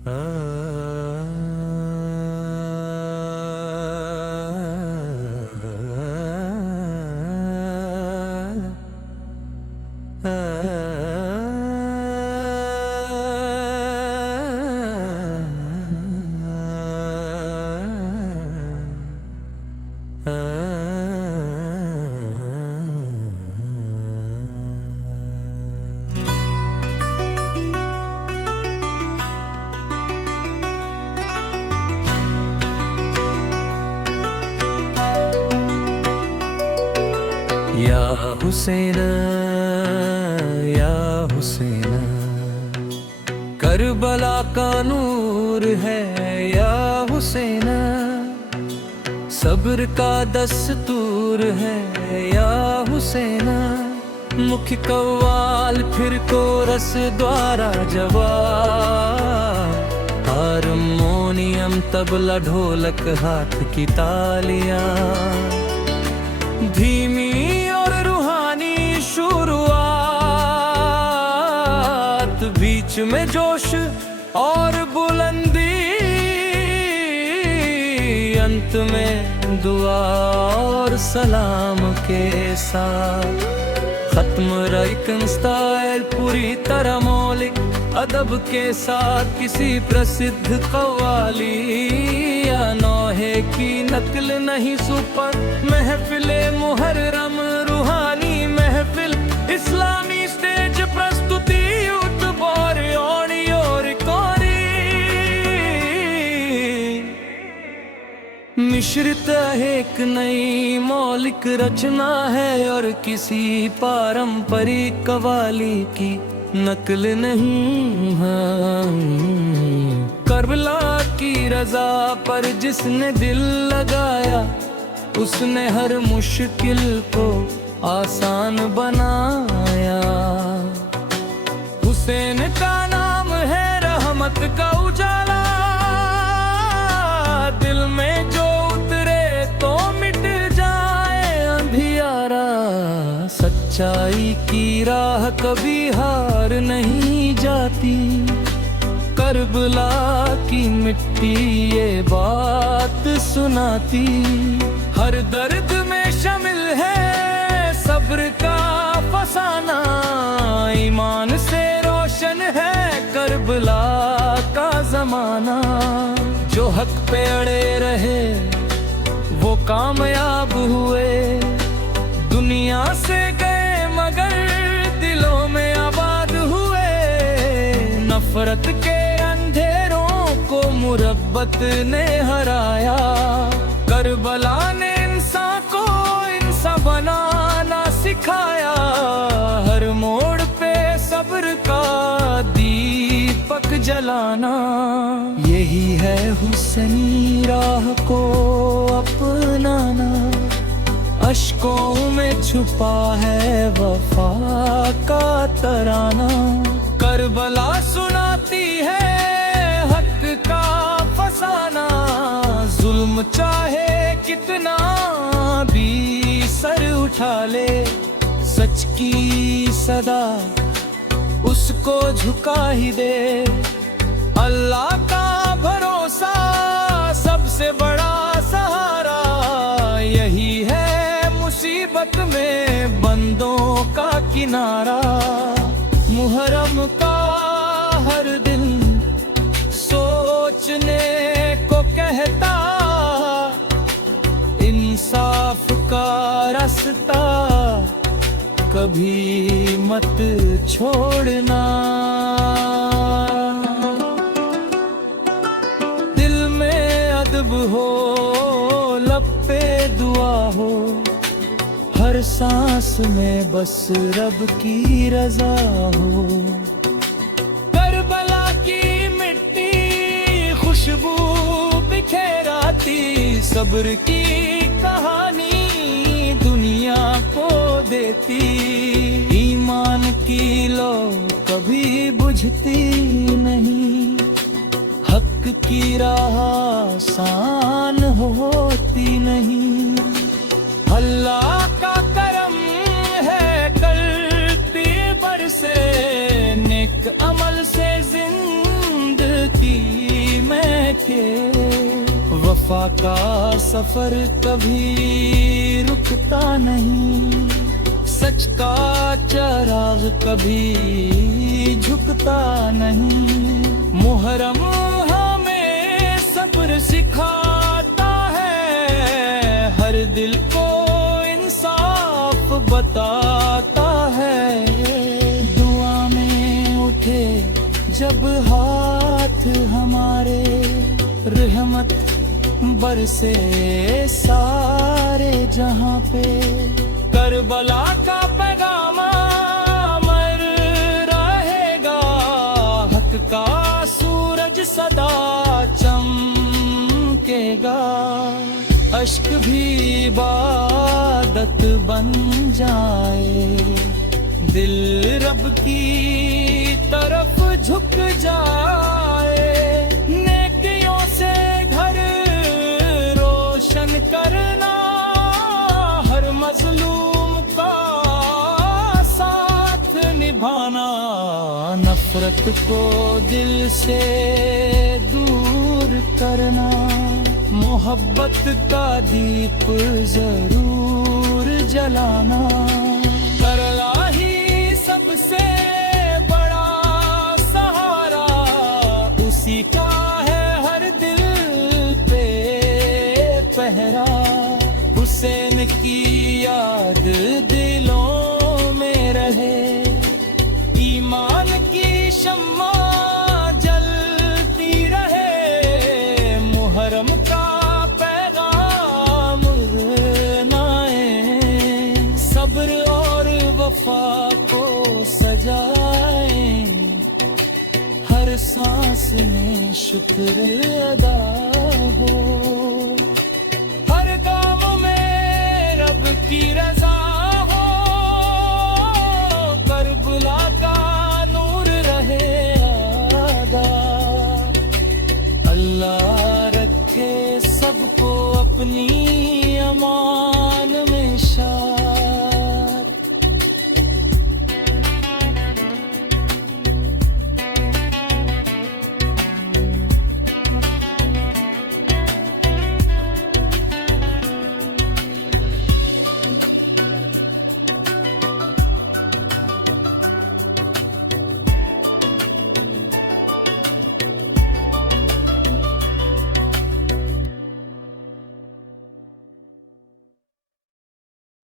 या हुसैन या हुसैन, करबला का नूर है या हुसैन, सब्र का दस्तूर है या हुसैन, मुख्य कव्वाल फिर कोरस द्वारा जवाब, हारमोनियम तबला ढोलक हाथ की तालियां, धीमी और रूहानी शुरुआत, बीच में जोश और बुलंदी, अंत में दुआ और सलाम के साथ खत्म राइकन स्टाइल पूरी तरह मौलिक अदब के साथ, किसी प्रसिद्ध कव्वाली या नौहे की नकल नहीं, सुपर महफिले मुहर्रम रूहानी महफिल, इस्लामी स्टेज प्रस्तुति यूट्यूब और ऑडियो रिकॉर्डिंग, मिश्रित एक नई मौलिक रचना है और किसी पारंपरिक कव्वाली की नकल नहीं है। करबला की रजा पर जिसने दिल लगाया, उसने हर मुश्किल को आसान बनाया, हुसैन का नाम है रहमत का उजाला, दिल में जो उतरे तो मिट जाए अंधियारा, सच्चाई की राह कभी हार नहीं जाती, करबला की मिट्टी ये बात सुनाती, हर दर्द में शामिल है सब्र का फसाना, ईमान से रोशन है करबला का जमाना, जो हक पे अड़े रहे वो कामयाब हुए, दुनिया से गए मगर दिलों में आबाद हुए, नफरत के अंधेरों को मुरब्बत ने हराया, करबला ने इंसान को इंसान बनाना सिखाया, हर मोड़ पे सब्र का दीपक जलाना, यही है हुसैनी राह को अपनाना, अश्कों में छुपा है वफा का तराना, करबला सुनाती है हक का फसाना, जुल्म चाहे कितना भी सर उठा ले, सच की सदा उसको झुका ही दे, अल्लाह का भरोसा सबसे बड़ा सहारा, यही है मुसीबत में बंदों का किनारा, मुहर्रम का हर दिन सोचने को कहता, इंसाफ का रास्ता कभी मत छोड़ना, दिल में अदब हो लब पे दुआ हो, हर सांस में बस रब की रजा हो, करबला की मिट्टी खुशबू बिखेराती, सब्र की कहानी दुनिया को देती, ईमान की लो कभी बुझती नहीं, हक की राह आसान होती नहीं, अल्लाह का करम है करती बरसे, नेक अमल से जिंदगी वफा का सफर कभी रुकता नहीं, सच का चराग कभी झुकता नहीं। मुहर्रम हमें सब्र सिखाता है, हर दिल को इंसाफ बताता है। दुआ में उठे जब हाथ हमारे, रहमत बरसे सारे जहां पे। करबला का पैगाम अमर रहेगा, हक का सूरज सदा चमकेगा। अश्क भी इबादत बन जाए, दिल रब की तरफ झुक जाए। नेकियों से घर रोशन करना, हर मजलूम का साथ निभाना। नफरत को दिल से दूर करना, मोहब्बत का दीप जरूर जलाना। करला ही सबसे बड़ा सहारा, उसी का है हर दिल पे पहरा। हुसैन की याद दिलों में रहे, ईमान की शम्मा जलती रहे। मुहर्रम का पैगाम लाए, सब्र और वफा को सजाए। हर सांस में शुक्र अदा हो, हर काम में रब की रजा हो। करबला का नूर रहे आदा, अल्लाह रखे सबको अपनी